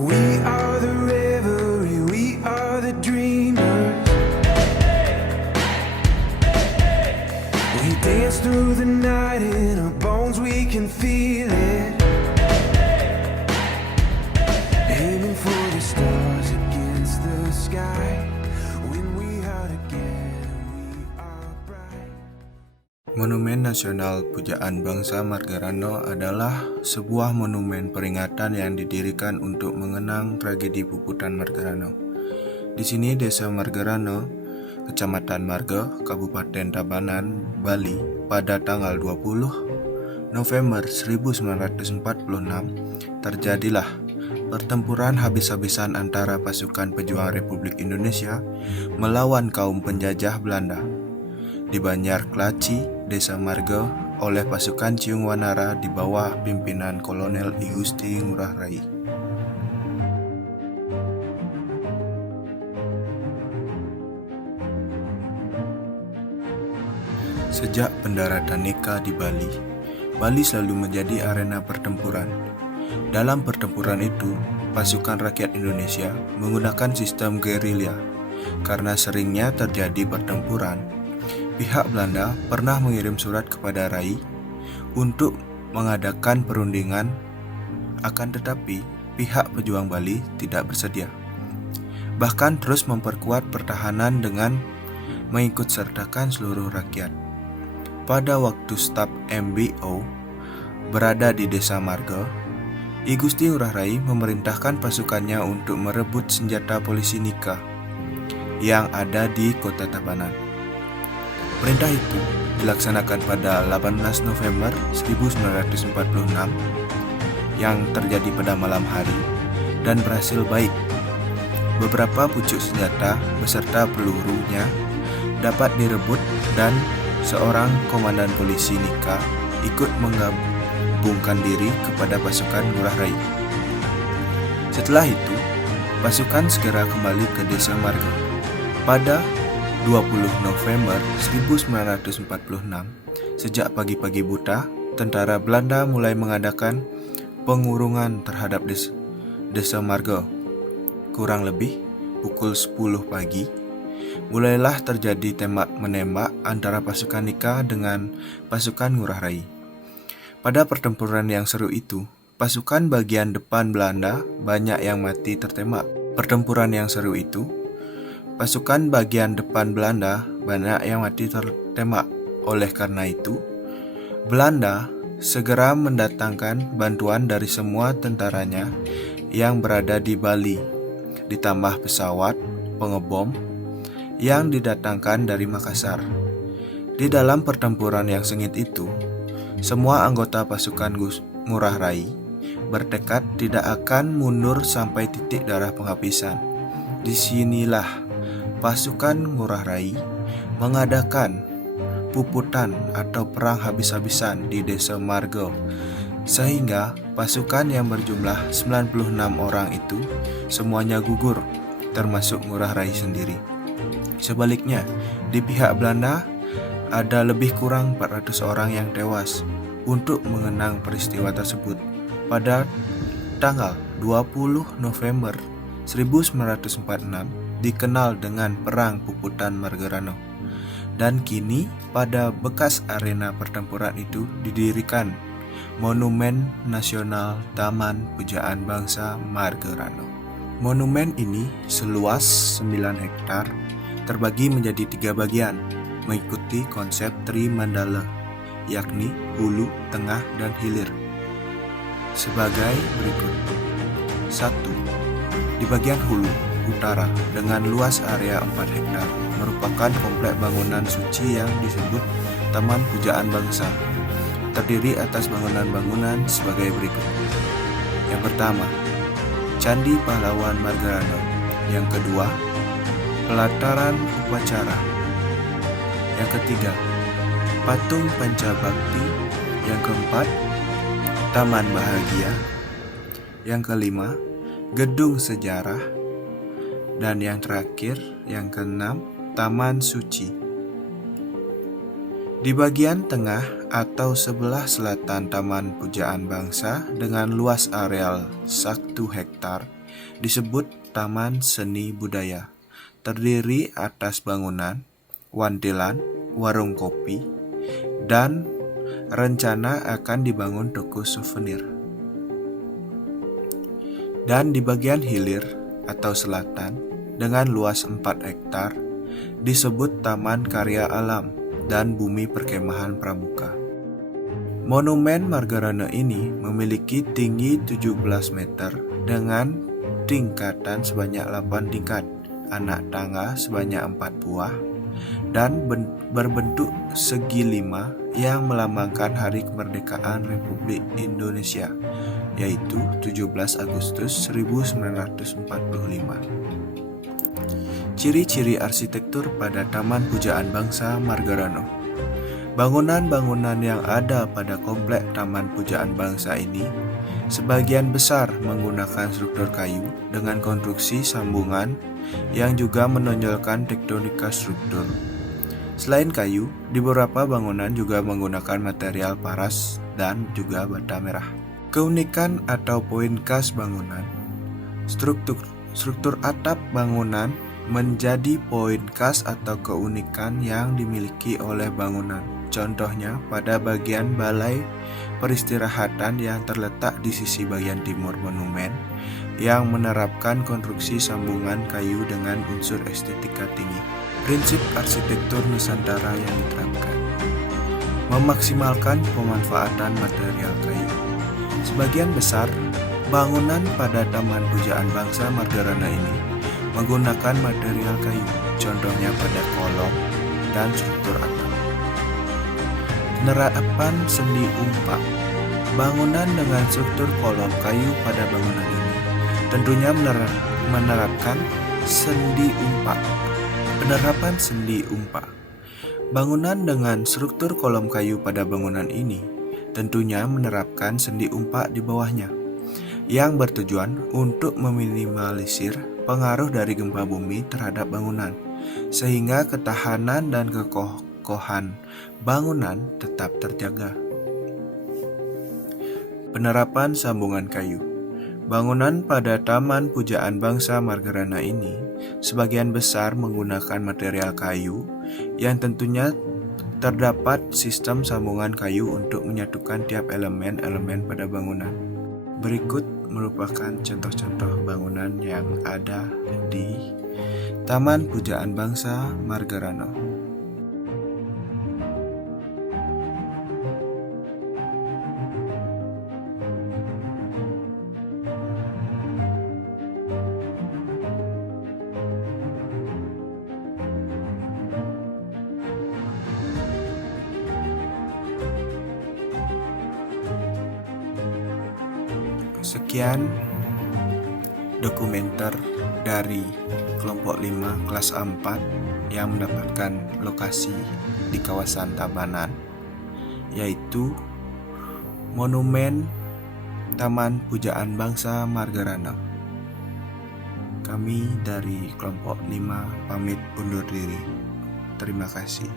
We are the revelry, we are the dreamers. We dance through the night in our bones, we can feel it. Aiming for the stars against the sky. When we are together, we are bright. Monumen Nasional Pujaan Bangsa Margarano adalah sebuah monumen peringatan yang didirikan untuk mengenang tragedi puputan Margarano. Di sini Desa Margarano, Kecamatan Marga, Kabupaten Tabanan, Bali, pada tanggal 20 November 1946 terjadilah pertempuran habis-habisan antara pasukan pejuang Republik Indonesia melawan kaum penjajah Belanda di Banjar Klaci, Desa Marga, oleh pasukan Ciung Wanara di bawah pimpinan Kolonel I Gusti Ngurah Rai. Sejak pendaratan Nika di Bali, Bali selalu menjadi arena pertempuran. Dalam pertempuran itu, pasukan rakyat Indonesia menggunakan sistem gerilya. Karena seringnya terjadi pertempuran, pihak Belanda pernah mengirim surat kepada Rai untuk mengadakan perundingan, akan tetapi pihak pejuang Bali tidak bersedia. Bahkan terus memperkuat pertahanan dengan mengikutsertakan seluruh rakyat. Pada waktu staf MBO berada di Desa Marga, I Gusti Ngurah Rai memerintahkan pasukannya untuk merebut senjata polisi Nika yang ada di kota Tabanan. Perintah itu dilaksanakan pada 18 November 1946 yang terjadi pada malam hari dan berhasil baik. Beberapa pucuk senjata beserta pelurunya dapat direbut dan seorang komandan polisi Nika ikut menggabungkan diri kepada pasukan Ngurah Rai. Setelah itu, pasukan segera kembali ke Desa Marga. Pada 20 November 1946, sejak pagi-pagi buta, tentara Belanda mulai mengadakan pengurungan terhadap Desa Marga. Kurang lebih pukul 10 pagi, mulailah terjadi tembak-menembak antara pasukan Nika dengan pasukan Ngurah Rai. Pada pertempuran yang seru itu, pasukan bagian depan Belanda banyak yang mati tertembak. Pertempuran yang seru itu, pasukan bagian depan Belanda banyak yang mati tertembak. Oleh karena itu, Belanda segera mendatangkan bantuan dari semua tentaranya yang berada di Bali, ditambah pesawat pengebom yang didatangkan dari Makassar. Di dalam pertempuran yang sengit itu, semua anggota pasukan Ngurah Rai bertekad tidak akan mundur sampai titik darah penghabisan. Disinilah pasukan Ngurah Rai mengadakan puputan atau perang habis-habisan di Desa Marga, sehingga pasukan yang berjumlah 96 orang itu semuanya gugur, termasuk Ngurah Rai sendiri. Sebaliknya, di pihak Belanda ada lebih kurang 400 orang yang tewas. Untuk mengenang peristiwa tersebut, pada tanggal 20 November 1946 dikenal dengan Perang Puputan Margarano. Dan kini pada bekas arena pertempuran itu didirikan Monumen Nasional Taman Pujaan Bangsa Margarano. Monumen ini seluas 9 hektar terbagi menjadi 3 bagian mengikuti konsep Trimandala, yakni hulu, tengah, dan hilir. Sebagai berikut. 1. Di bagian hulu utara dengan luas area 4 hektar merupakan komplek bangunan suci yang disebut Taman Pujaan Bangsa. Terdiri atas bangunan-bangunan sebagai berikut. Yang pertama, Candi Pahlawan Margarano. Yang kedua, pelataran upacara. Yang ketiga, patung Pancabakti. Yang keempat, Taman Bahagia. Yang kelima, gedung sejarah. Dan yang terakhir, yang keenam, Taman Suci. Di bagian tengah atau sebelah selatan Taman Pujaan Bangsa dengan luas areal 1 hektar disebut Taman Seni Budaya. Terdiri atas bangunan, wantilan, warung kopi, dan rencana akan dibangun toko souvenir. Dan di bagian hilir atau selatan dengan luas 4 hektar disebut Taman Karya Alam dan Bumi Perkemahan Pramuka. Monumen Margarana ini memiliki tinggi 17 meter dengan tingkatan sebanyak 8 tingkat, anak tangga sebanyak 4 buah, dan berbentuk segi 5 yang melambangkan Hari Kemerdekaan Republik Indonesia, yaitu 17 Agustus 1945. Ciri-ciri arsitektur pada Taman Pujaan Bangsa Margarano. Bangunan-bangunan yang ada pada komplek Taman Pujaan Bangsa ini sebagian besar menggunakan struktur kayu dengan konstruksi sambungan yang juga menonjolkan tektonika struktur. Selain kayu, di beberapa bangunan juga menggunakan material paras dan juga bata merah. Keunikan atau poin khas bangunan. Struktur atap bangunan menjadi poin khas atau keunikan yang dimiliki oleh bangunan. Contohnya pada bagian balai peristirahatan yang terletak di sisi bagian timur monumen yang menerapkan konstruksi sambungan kayu dengan unsur estetika tinggi. Prinsip arsitektur Nusantara yang diterapkan. Memaksimalkan pemanfaatan material kayu. Sebagian besar bangunan pada Taman Pujaan Bangsa Margarana ini menggunakan material kayu, contohnya pada kolom dan struktur atap. Penerapan sendi umpak. Bangunan dengan struktur kolom kayu pada bangunan ini tentunya menerapkan sendi umpak. Penerapan sendi umpak. Bangunan dengan struktur kolom kayu pada bangunan ini tentunya menerapkan sendi umpak di bawahnya, yang bertujuan untuk meminimalisir pengaruh dari gempa bumi terhadap bangunan, sehingga ketahanan dan kekokohan bangunan tetap terjaga. Penerapan sambungan kayu. Bangunan pada Taman Pujaan Bangsa Margarana ini sebagian besar menggunakan material kayu yang tentunya terdapat sistem sambungan kayu untuk menyatukan tiap elemen-elemen pada bangunan. Berikut merupakan contoh-contoh bangunan yang ada di Taman Pujaan Bangsa Margarano. Sekian dokumenter dari kelompok 5 kelas 4 yang mendapatkan lokasi di kawasan Tabanan, yaitu Monumen Taman Pujaan Bangsa Margarano. Kami dari kelompok 5 pamit undur diri. Terima kasih.